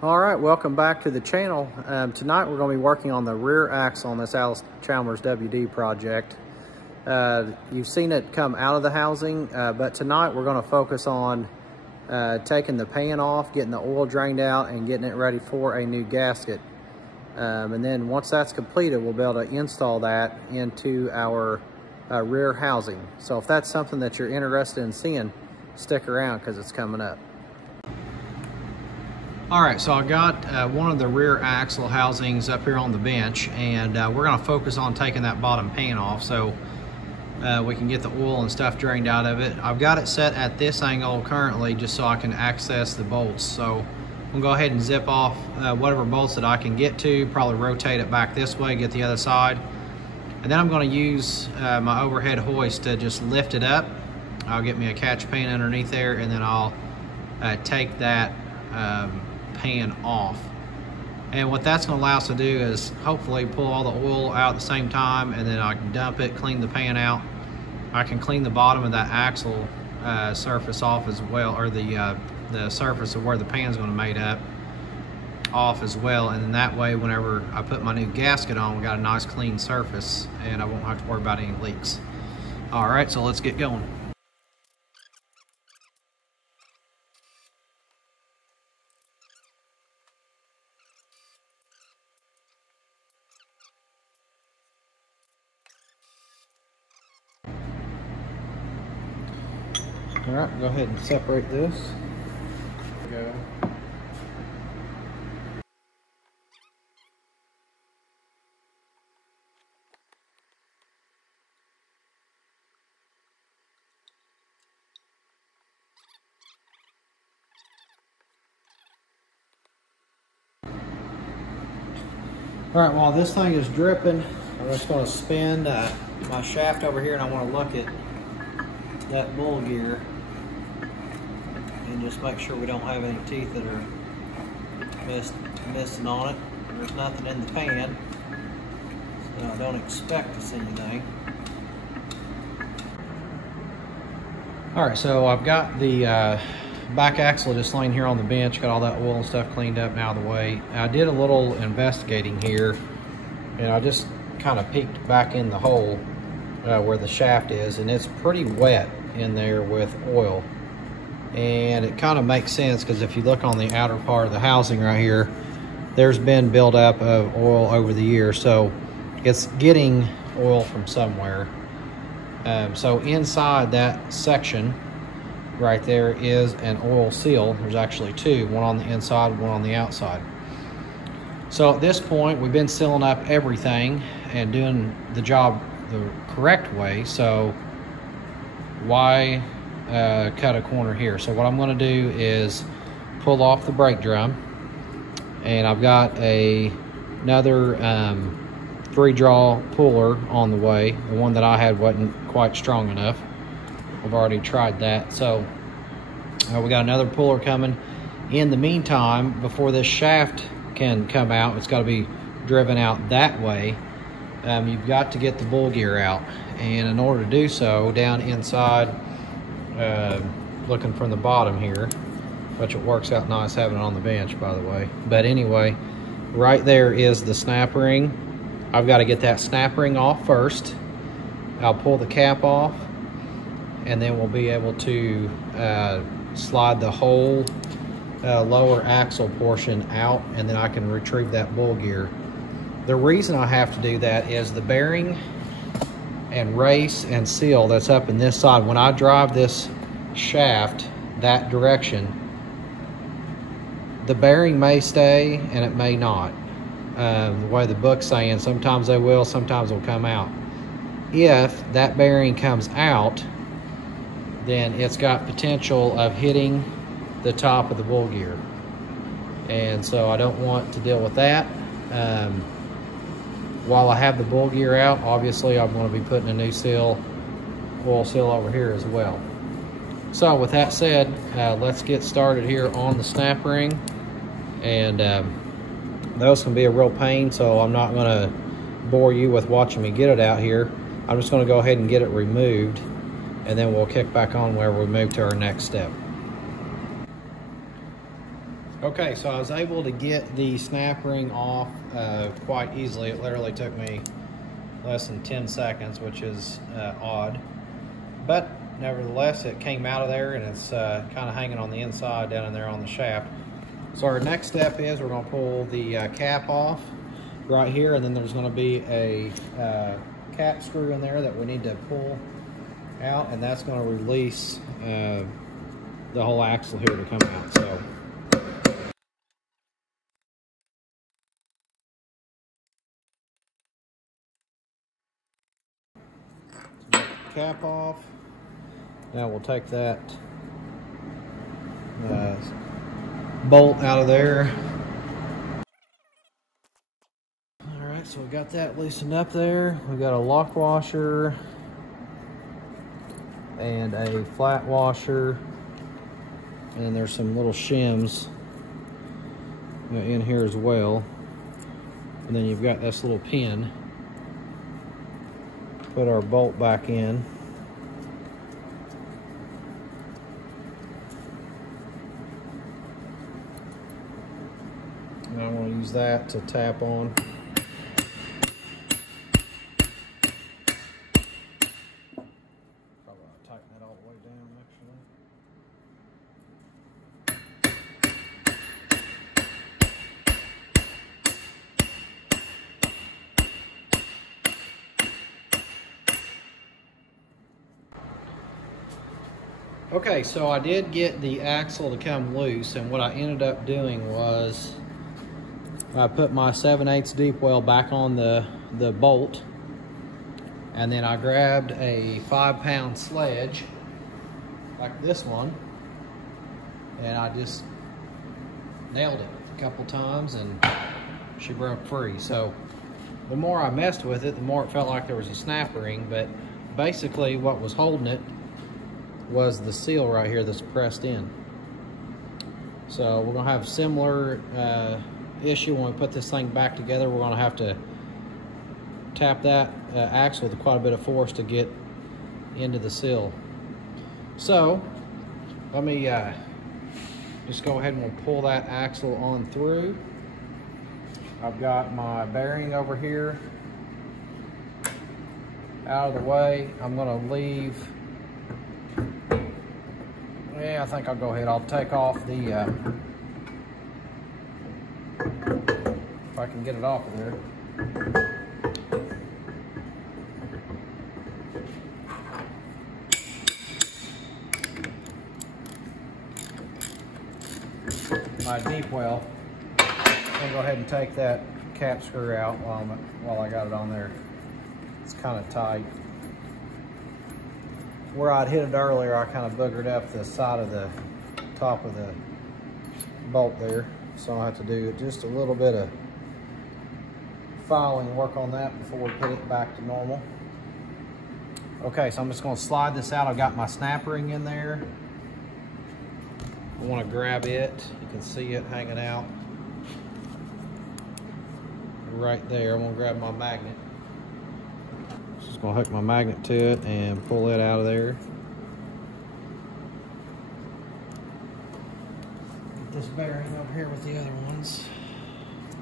All right, welcome back to the channel. Tonight we're going to be working on the rear axle on this Allis Chalmers WD project. You've seen it come out of the housing, but tonight we're going to focus on taking the pan off, getting the oil drained out, and getting it ready for a new gasket. And then once that's completed, we'll be able to install that into our rear housing. So if that's something that you're interested in seeing, stick around because it's coming up. All right, so I got one of the rear axle housings up here on the bench, and we're gonna focus on taking that bottom pan off so we can get the oil and stuff drained out of it. I've got it set at this angle currently just so I can access the bolts. So I'm gonna go ahead and zip off whatever bolts that I can get to, probably rotate it back this way, get the other side. And then I'm gonna use my overhead hoist to just lift it up. I'll get me a catch pan underneath there, and then I'll take that pan off. And what that's going to allow us to do is hopefully pull all the oil out at the same time, and then I can dump it, clean the pan out. I can clean the bottom of that axle surface off as well, or the surface of where the pan's going to mate up off as well, and then that way whenever I put my new gasket on, we got a nice clean surface and I won't have to worry about any leaks. All right, so let's get going. All right, go ahead and separate this. Go. All right, while this thing is dripping, I'm just going to spin my shaft over here, and I want to look at that bull gear and just make sure we don't have any teeth that are missing on it. There's nothing in the pan, so I don't expect to see anything. All right, so I've got the back axle just laying here on the bench, got all that oil and stuff cleaned up and out of the way. I did a little investigating here, and I just kind of peeked back in the hole where the shaft is, and it's pretty wet in there with oil. And it kind of makes sense because if you look on the outer part of the housing right here, there's been buildup of oil over the years, so it's getting oil from somewhere. So inside that section right there is an oil seal. There's actually two, one on the inside, one on the outside. So at this point, we've been sealing up everything and doing the job the correct way, so why cut a corner here? So what I'm going to do is pull off the brake drum, and I've got another 3-draw puller on the way. The one that I had wasn't quite strong enough. I've already tried that, so we got another puller coming. In the meantime, before this shaft can come out, it's got to be driven out that way. You've got to get the bull gear out, and in order to do so, down inside, looking from the bottom here, which it works out nice having it on the bench, by the way. But anyway, right there is the snap ring. I've got to get that snap ring off first. I'll pull the cap off, and then we'll be able to slide the whole lower axle portion out, and then I can retrieve that bull gear. The reason I have to do that is the bearing and race and seal that's up in this side. When I drive this shaft that direction, the bearing may stay and it may not. The way the book's saying, sometimes they will, sometimes they'll come out. If that bearing comes out, then it's got potential of hitting the top of the bull gear, and so I don't want to deal with that. While I have the bull gear out, obviously I'm going to be putting a new oil seal over here as well. So with that said, let's get started here on the snap ring. And those can be a real pain, so I'm not going to bore you with watching me get it out here. I'm just going to go ahead and get it removed, and then we'll kick back on where we move to our next step. Okay, so I was able to get the snap ring off quite easily. It literally took me less than 10 seconds, which is odd. But nevertheless, it came out of there and it's kind of hanging on the inside down in there on the shaft. So our next step is we're going to pull the cap off right here, and then there's going to be a cap screw in there that we need to pull out, and that's going to release the whole axle here to come out. So cap off. Now we'll take that bolt out of there. All right, so we got that loosened up there. We got a lock washer and a flat washer, and there's some little shims in here as well. And then you've got this little pin. Put our bolt back in. And I want to use that to tap on. Probably ought to tighten that all the way down actually. Okay, so I did get the axle to come loose, and what I ended up doing was I put my 7/8 deep well back on the bolt, and then I grabbed a 5-pound sledge like this one, and I just nailed it a couple times and she broke free. So the more I messed with it, the more it felt like there was a snap ring, but basically what was holding it was the seal right here that's pressed in. So we're gonna have a similar issue when we put this thing back together. We're gonna have to tap that axle with quite a bit of force to get into the seal. So let me just go ahead and we'll pull that axle on through. I've got my bearing over here out of the way. I'm gonna leave. Yeah, I think I'll go ahead. I'll take off the, if I can get it off of there. My deep well. I'm gonna go ahead and take that cap screw out while I got it on there. It's kind of tight. Where I'd hit it earlier, I kind of boogered up the side of the top of the bolt there. So I'll have to do just a little bit of filing work on that before we put it back to normal. Okay, so I'm just gonna slide this out. I've got my snap ring in there. I wanna grab it. You can see it hanging out right there. I'm gonna grab my magnet. Just gonna hook my magnet to it and pull it out of there. Get this bearing over here with the other ones.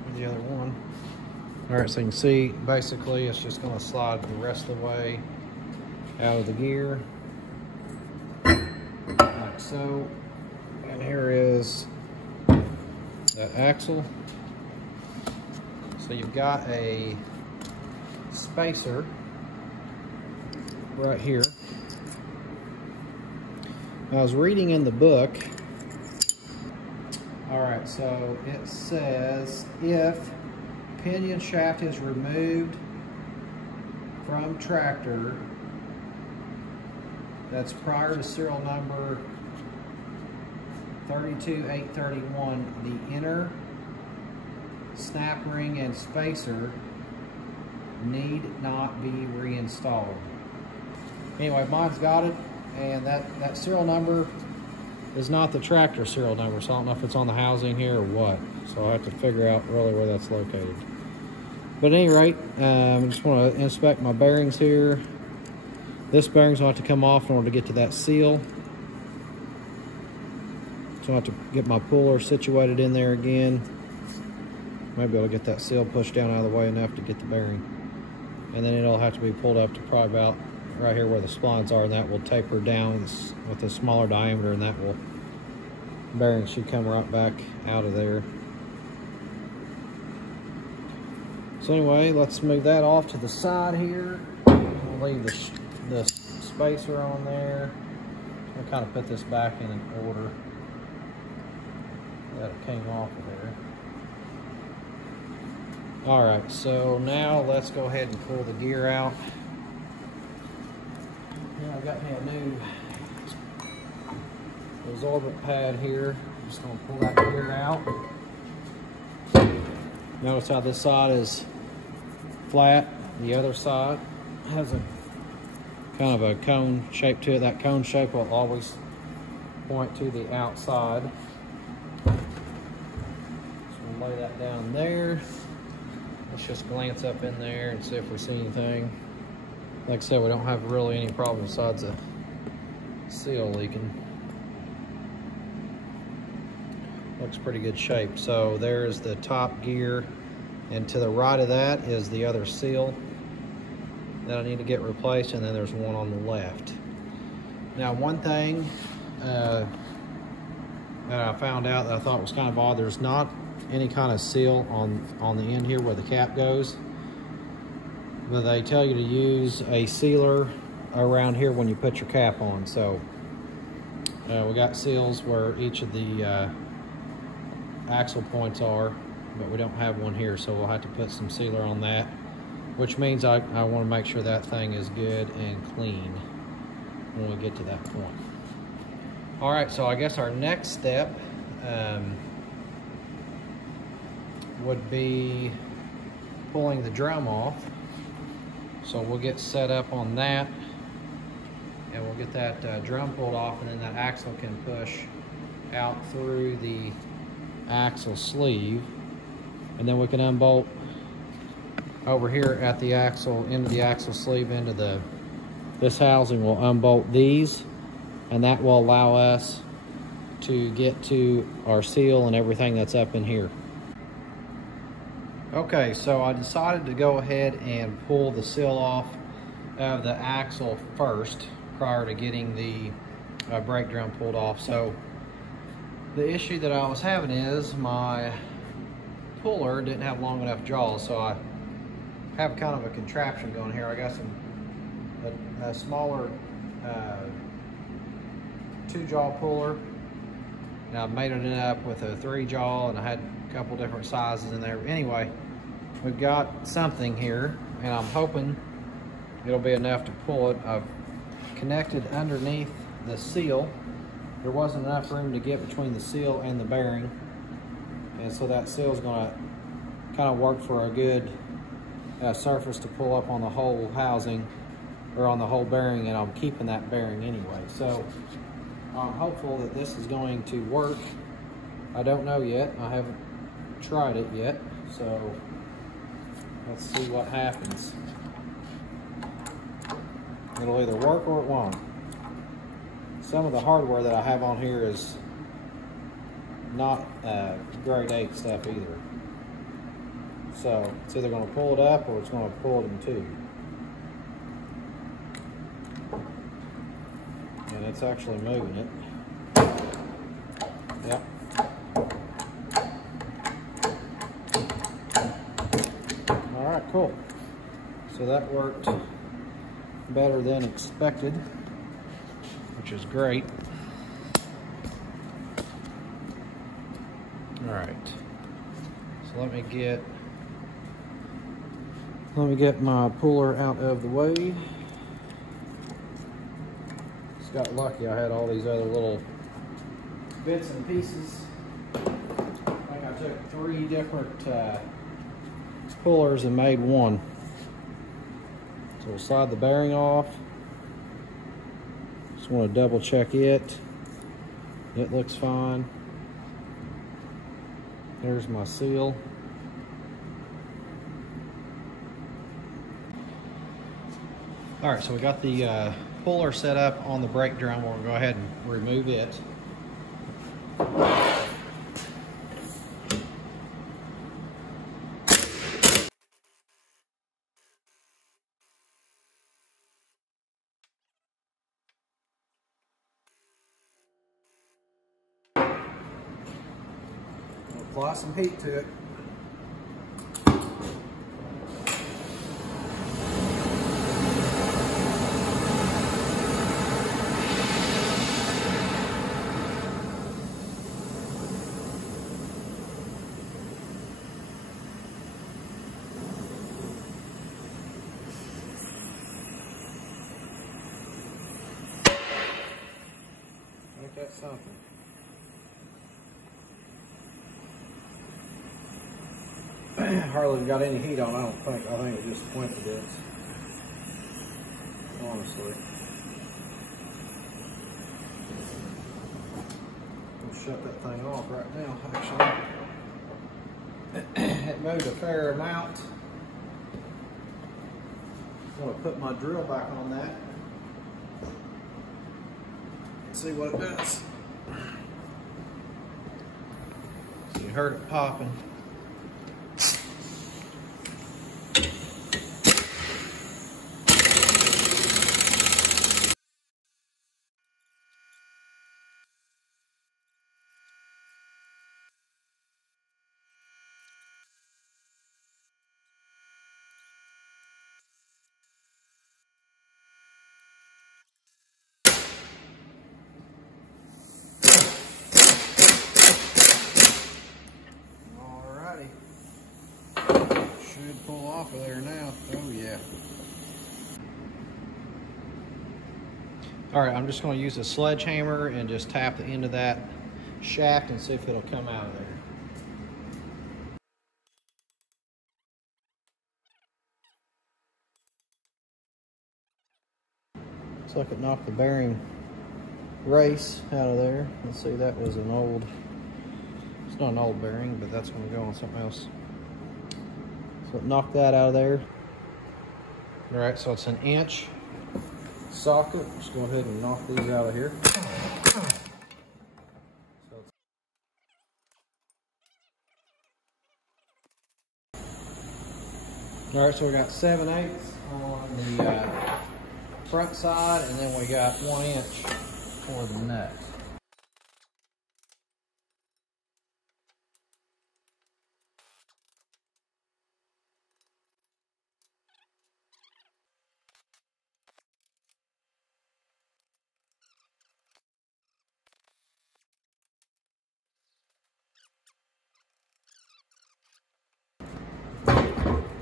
With the other one. All right, so you can see basically it's just gonna slide the rest of the way out of the gear. Like so. And here is the axle. So you've got a spacer right here. I was reading in the book. All right, so it says if pinion shaft is removed from tractor that's prior to serial number 32831, the inner snap ring and spacer need not be reinstalled. Anyway, mine's got it, and that serial number is not the tractor serial number, so I don't know if it's on the housing here or what. So I'll have to figure out really where that's located. But at any rate, I just want to inspect my bearings here. This bearing's going to have to come off in order to get to that seal. So I have to get my puller situated in there again. Maybe I'll get that seal pushed down out of the way enough to get the bearing. And then it'll have to be pulled up to probably about right here where the splines are, and that will taper down with a smaller diameter, and that bearing should come right back out of there. So anyway, let's move that off to the side here. We'll leave the spacer on there. I'll kind of put this back in order. That it came off of there. All right, so now let's go ahead and pull the gear out. Now I've got me a new absorbent pad here. Just gonna pull that gear out. Notice how this side is flat. The other side has a kind of a cone shape to it. That cone shape will always point to the outside. So we'll lay that down there. Let's just glance up in there and see if we see anything. Like I said, we don't have really any problem besides a seal leaking. Looks pretty good shape. So there's the top gear, and to the right of that is the other seal that I need to get replaced, and then there's one on the left. Now, one thing that I found out that I thought was kind of odd, there's not any kind of seal on the end here where the cap goes, but they tell you to use a sealer around here when you put your cap on. So we got seals where each of the axle points are, but we don't have one here, so we'll have to put some sealer on that, which means I want to make sure that thing is good and clean when we get to that point. All right, so I guess our next step would be pulling the drum off. So we'll get set up on that, and we'll get that drum pulled off, and then that axle can push out through the axle sleeve, and then we can unbolt over here at the axle, into the axle sleeve, into this housing. We'll unbolt these, and that will allow us to get to our seal and everything that's up in here. Okay, so I decided to go ahead and pull the seal off of the axle first prior to getting the brake drum pulled off. So the issue that I was having is my puller didn't have long enough jaws, so I have kind of a contraption going here. I got a smaller 2-jaw puller, and I've made it up with a 3-jaw, and I had a couple different sizes in there. Anyway, we've got something here, and I'm hoping it'll be enough to pull it. I've connected underneath the seal. There wasn't enough room to get between the seal and the bearing, and so that seal is going to kind of work for a good surface to pull up on the whole housing, or on the whole bearing, and I'm keeping that bearing anyway. So I'm hopeful that this is going to work. I don't know yet. I haven't tried it yet, so let's see what happens. It'll either work or it won't. Some of the hardware that I have on here is not grade 8 stuff either. So it's either going to pull it up or it's going to pull it in two. And it's actually moving it. Yep. All right, cool. So that worked better than expected, which is great. All right. So let me get my puller out of the way. Just got lucky. I had all these other little bits and pieces. I think I took 3 different pullers and made one. So we'll slide the bearing off. Just want to double check it. It looks fine. There's my seal. All right, so we got the puller set up on the brake drum. We'll go ahead and remove it. Apply some heat to it. Ain't that something? Hardly got any heat on, I don't think. I think it just coincidence. Honestly. We'll shut that thing off right now, actually. It moved a fair amount. I'm going to put my drill back on that. See what it does. So you heard it popping. Should pull off of there now. Oh yeah. All right, I'm just going to use a sledgehammer and just tap the end of that shaft and see if it'll come out of there. Looks like it knocked the bearing race out of there. Let's see, that was an old, it's not an old bearing, but that's going to go on something else. So knock that out of there. All right, so it's an inch socket. Just go ahead and knock these out of here. All right, so we got 7/8 on the front side, and then we got 1 inch for the nut.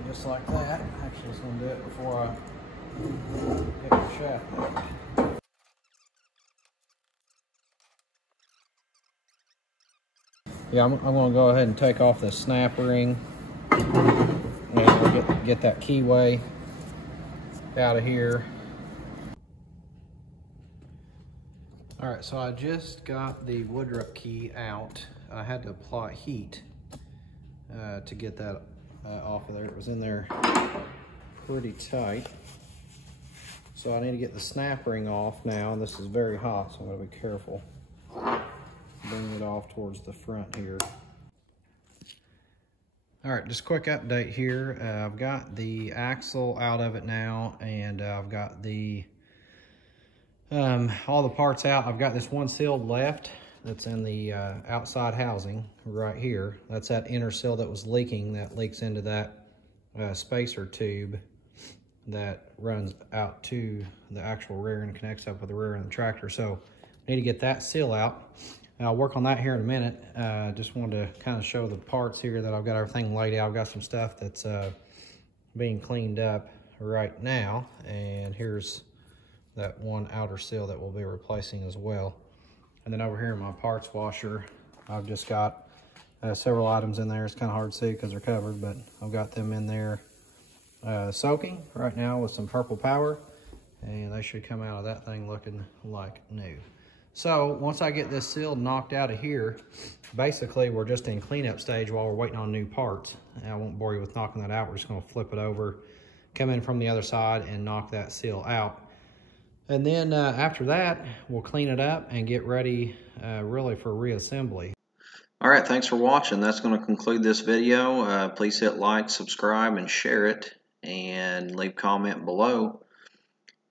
Just like that. Actually, I was going to do it before I get the shaft out. Yeah, I'm going to go ahead and take off the snap ring and we'll get that keyway out of here. All right, so I just got the Woodruff key out. I had to apply heat to get that off of there. It was in there pretty tight. So I need to get the snap ring off now. This is very hot, so I'm going to be careful. Bring it off towards the front here. All right, just a quick update here. I've got the axle out of it now, and I've got the all the parts out. I've got this one sealed left that's in the outside housing right here. That's that inner seal that was leaking, that leaks into that spacer tube that runs out to the actual rear and connects up with the rear end of the tractor. So I need to get that seal out. I'll work on that here in a minute. Just wanted to kind of show the parts here that I've got everything laid out. I've got some stuff that's being cleaned up right now. And here's that one outer seal that we'll be replacing as well. And then over here in my parts washer, I've just got several items in there. It's kind of hard to see because they're covered, but I've got them in there soaking right now with some purple power, and they should come out of that thing looking like new. So once I get this seal knocked out of here, basically we're just in cleanup stage while we're waiting on new parts. And I won't bore you with knocking that out. We're just going to flip it over, come in from the other side and knock that seal out. And then after that, we'll clean it up and get ready really for reassembly. All right, thanks for watching. That's going to conclude this video. Please hit like, subscribe, and share it, and leave a comment below.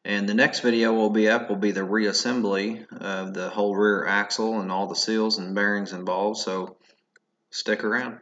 And the next video will be the reassembly of the whole rear axle and all the seals and bearings involved, so stick around.